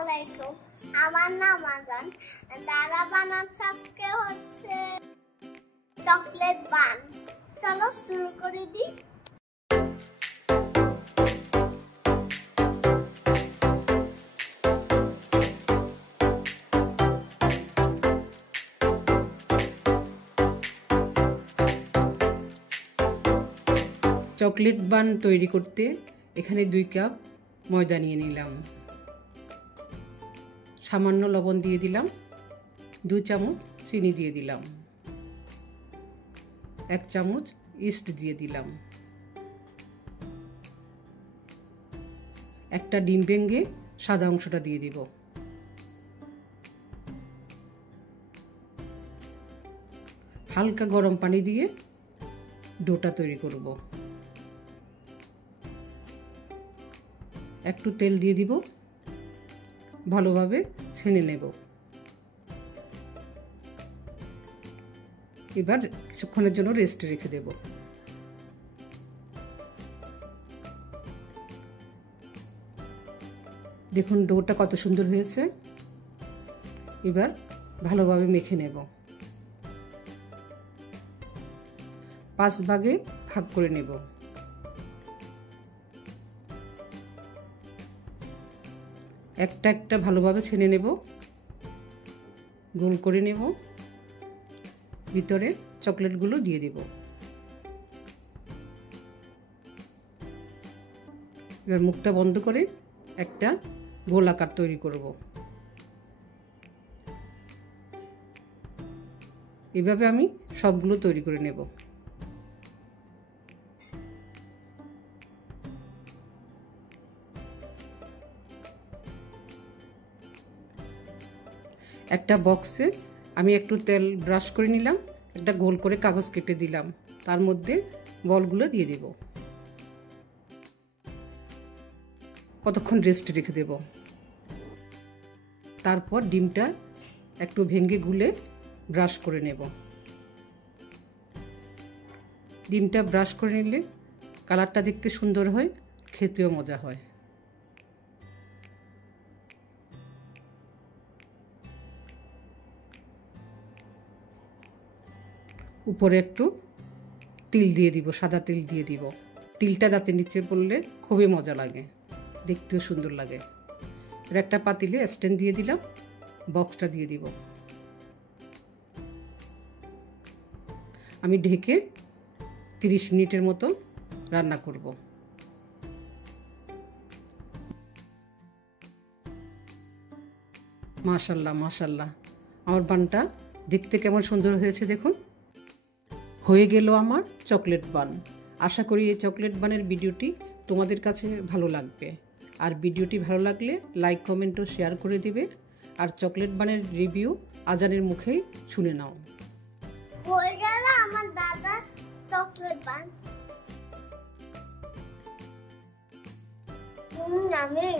আলাইকুম, আমার নাম আজান। দাদা বানাচ্ছে আজকে হচ্ছে চকলেট বান। চলো শুরু করে দিই। চকলেট বান তৈরি করতে এখানে 2 কাপ ময়দা নিয়ে নিলাম, সামান্য লবণ দিয়ে দিলাম, 2 চামচ চিনি দিয়ে দিলাম, 1 চামচ ইস্ট দিয়ে দিলাম, একটা ডিম ভেঙে সাদা অংশটা দিয়ে দিব, হালকা গরম পানি দিয়ে ডোটা তৈরি করব। একটু তেল দিয়ে দিব, ভালোভাবে ছেনে নেব। এবার কিছুক্ষণের জন্য রেস্টে রেখে দেব। দেখুন ডোটা কত সুন্দর হয়েছে। এবার ভালোভাবে মেখে নেব। 5 ভাগে ভাগ করে নেব। একটা একটা ভালোভাবে ছেনে নেব, গোল করে নেব, ভিতরে চকলেটগুলো দিয়ে দেব। এবার মুখটা বন্ধ করে একটা গোল আকার তৈরি করব। এভাবে আমি সবগুলো তৈরি করে নেব। একটা বক্সে আমি একটু তেল ব্রাশ করে নিলাম, একটা গোল করে কাগজ কেটে দিলাম, তার মধ্যে বলগুলো দিয়ে দেব। কতক্ষণ রেস্টে রেখে দেব। তারপর ডিমটা একটু ভেঙে গুলে ব্রাশ করে নেব। ডিমটা ব্রাশ করে নিলে কালারটা দেখতে সুন্দর হয়, খেতেও মজা হয়। উপরে একটু তিল দিয়ে দিব, সাদা তিল দিয়ে দিব। তিলটা দাঁতে নিচে পড়লে খুবই মজা লাগে, দেখতেও সুন্দর লাগে। এর একটা পাতিলে স্ট্যান্ড দিয়ে দিলাম, বক্সটা দিয়ে দিব। আমি ঢেকে 30 মিনিটের মতো রান্না করব। মাশাআল্লাহ মাশাআল্লাহ, আমার বানটা দেখতে কেমন সুন্দর হয়েছে দেখুন। হয়ে গেল আমার চকলেট বান। আশা করি এই চকলেট বানের ভিডিওটি তোমাদের কাছে ভালো লাগবে। আর ভিডিওটি ভালো লাগলে লাইক কমেন্ট ও শেয়ার করে দিবে। আর চকলেট বানের রিভিউ আজানের মুখেই শুনে নাও। হয়ে গেল আমার দাদা চকলেট বান। আমি